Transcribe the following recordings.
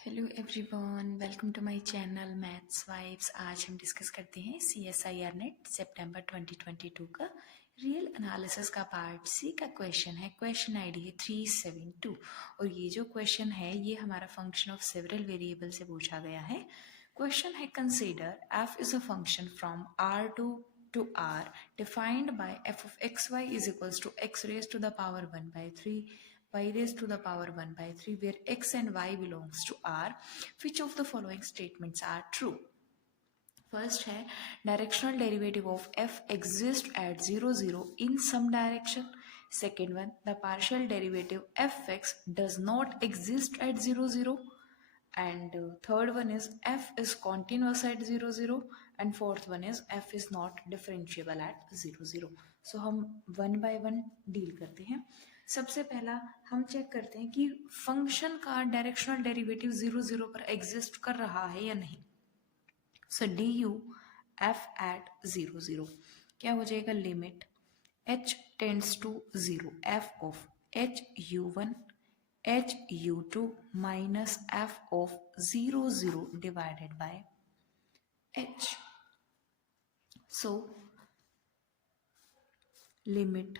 Hello everyone, welcome to my channel maths vibes. आज हम discuss करते हैं CSIR नेट सितंबर 2022 का रियल एनालिसिस का पार्ट सी का क्वेश्चन है। क्वेश्चन आईडी है 372 और ये जो क्वेश्चन है ये हमारा फंक्शन ऑफ सेवरल वेरिएबल से पूछा गया है। क्वेश्चन है consider f is a function from R2 to R defined by f of xy is equals to x raised to the power 1 by 3 y raised to the power 1 by 3 where x and y belongs to R. Which of the following statements are true? First है directional derivative of f exists at 0 0 in some direction. Second one, the partial derivative fx does not exist at 0 0. And third one is f is continuous at 0 0. And fourth one is f is not differentiable at 0 0. So हम one by one deal करते हैं। सबसे पहला हम check करते हैं कि function का डायरेक्शनल डेरिवेटिव 0 0 पर एग्जिस्ट कर रहा है या नहीं। So D U F at 0 0 क्या हो जाएगा, limit h tends to 0 f of h u1 h u2 minus f of 0 0 divided by h. So limit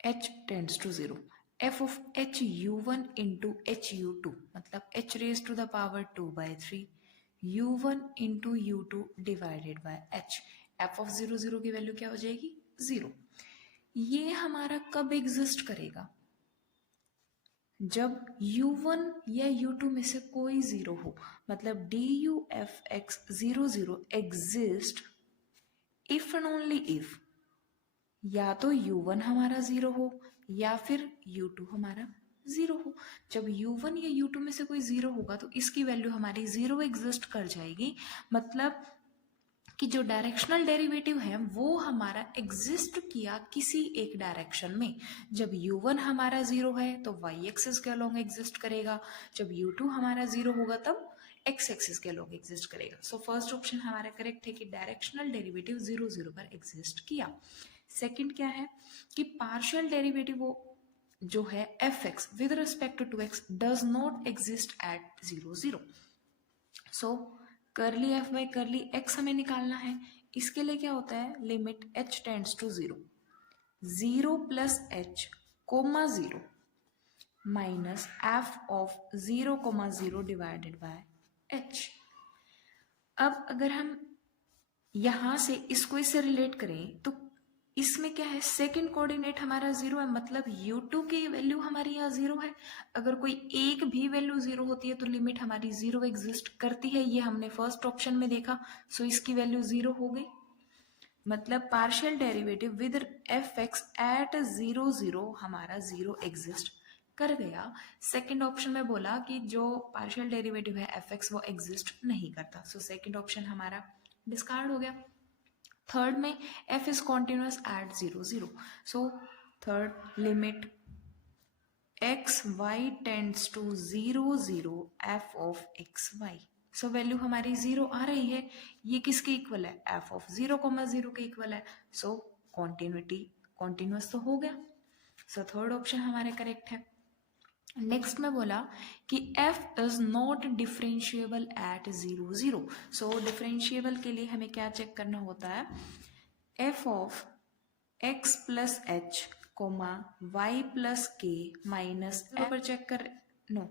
h tends to 0 f of h u1 into h u2 मतलब h raised to the power 2 by 3 u1 into u2 divided by h. f of 0 0 की value क्या हो जाएगी, 0. ये हमारा कब exist करेगा, जब u1 या u2 में से कोई 0 हो। मतलब D U F x 0 0 exist if and only if या तो u1 हमारा 0 हो या फिर u2 हमारा 0 हो। जब u1 या u2 में से कोई 0 होगा तो इसकी वैल्यू हमारी 0 एग्जिस्ट कर जाएगी। मतलब कि जो डायरेक्शनल डेरिवेटिव है वो हमारा एग्जिस्ट किया किसी एक डायरेक्शन में। जब u1 हमारा 0 है तो y एक्सिस के अलोंग एग्जिस्ट करेगा, जब u2 हमारा 0 होगा तब x एक्सिस के अलोंग एग्जिस्ट करेगा। सो फर्स्ट ऑप्शन हमारा करेक्ट है कि डायरेक्शनल डेरिवेटिव 0 0 पर एग्जिस्ट किया। सेकंड क्या है कि पार्शियल डेरिवेटिव जो है f x with respect to x does not exist at 0 0. So curly f by करली एक्स हमें निकालना है। इसके लिए क्या होता है, limit h tends to 0 0 plus h comma 0 minus f of 0 comma 0 divided by h. अब अगर हम यहां से इसको इससे रिलेट करें तो इसमें क्या है, सेकंड कोऑर्डिनेट हमारा 0 है, मतलब u2 की वैल्यू हमारी यहाँ 0 है। अगर कोई एक भी वैल्यू 0 होती है तो लिमिट हमारी 0 एग्जिस्ट करती है, ये हमने फर्स्ट ऑप्शन में देखा। सो इसकी वैल्यू 0 हो गई। मतलब partial derivative with f x at 0 0 हमारा 0 एग्जिस्ट कर गया। सेकंड ऑप्शन में बोला कि जो पार्शियल डेरिवेटिव है एफ एक्स वो एग्जिस्ट नहीं करता। सो सेकंड ऑप्शन हमारा डिस्कार्ड हो गया। थर्ड में f is continuous at 0 0. So third limit x y tends to 0 0 f of x y. So value हमारी 0 आ रही है, ये किसके इक्वल है, f ऑफ 0 0 के इक्वल है। सो कॉन्टिन्यूस तो हो गया। सो थर्ड ऑप्शन हमारे करेक्ट है। नेक्स्ट में बोला कि f is not differentiable at 0 0. So differentiable के लिए हमें क्या चेक करना होता है, f of x plus H comma y plus K minus पर चेक कर नो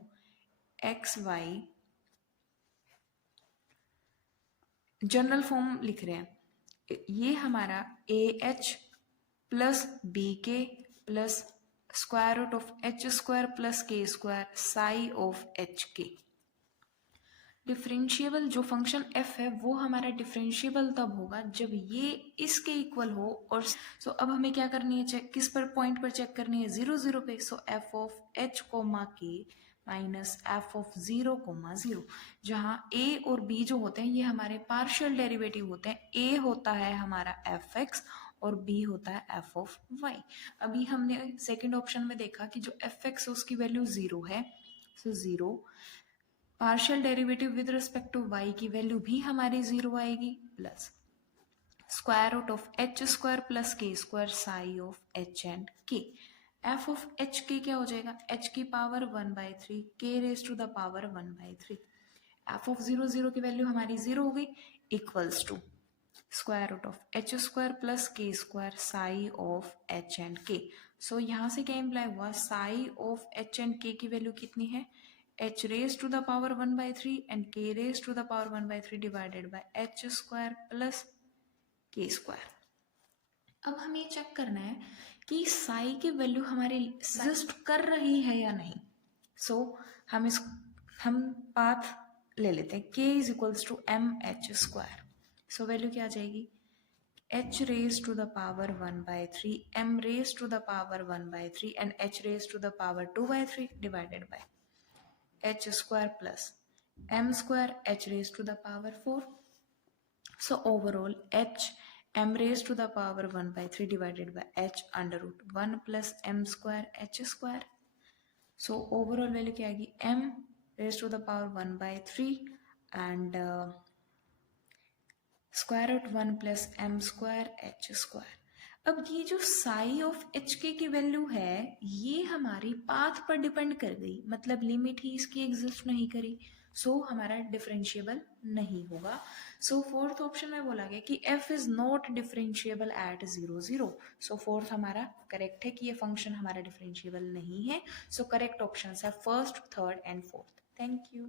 एक्स वाई जनरल फॉर्म लिख रहे हैं। ये हमारा A H plus B K plus square root of H square plus के स्क्वायर साई ऑफ एच के। डिफरेंशिएबल जो फंक्शन f है वो हमारा डिफरेंशिएबल तब होगा जब ये इसके इक्वल हो। और सो अब हमें क्या करनी है, चेक किस पर पॉइंट पर चेक करनी है, 0 0 पे। सो f ऑफ h कोमा के माइनस f ऑफ 0 कोमा 0, जहाँ a और b जो होते हैं ये हमारे पार्शियल डेरिवेटिव होते हैं। a होता है हमारा एफ एक्स और b होता है f ऑफ y। अभी हमने सेकंड ऑप्शन में देखा कि जो एफ एक्स है उसकी वैल्यू 0 है। So 0 partial derivative with respect to y की वैल्यू भी हमारी 0 आएगी plus square root of H square plus के square psi of h and k. F of h k क्या हो जाएगा, एच की power 1/3 k raise to the power 1/3। F of 0 की वैल्यू हमारी 0 हो गई, equals to square root of H square plus के square psi of h and के। सो यहाँ से क्या इम्प्लाई हुआ, साई ऑफ एच एंड के की वैल्यू कितनी है, h raise to the power 1/3 and k raise to the power 1/3 divided by h square plus के स्क्वायर। अब हमें चेक करना है कि साई की वैल्यू हमारे एग्जिस्ट कर रही है या नहीं। सो हम पाथ ले लेते हैं, k is equals to M H square. So value क्या आ जाएगी, h raise to the power 1/3 m raise to the power 1/3 and h raise to the power 2/3 divided by h square plus m square h raise to the power 4। So overall h m raised to the power 1/3 divided by h under root 1 plus m square h square. So overall value क्या आएगी, m raised to the power 1/3 and square root 1 plus m square h square. अब ये जो Sai of h के की value है ये हमारी पाथ पर डिपेंड कर गई, मतलब लिमिट ही इसकी एग्जिस्ट नहीं करी, सो हमारा डिफरेंशिएबल नहीं होगा। सो फोर्थ ऑप्शन में बोला गया कि f is not differentiable at 0 0। So fourth हमारा करेक्ट है कि ये फंक्शन हमारा डिफरेंशिएबल नहीं है। सो करेक्ट ऑप्शन है first, third and fourth. Thank you.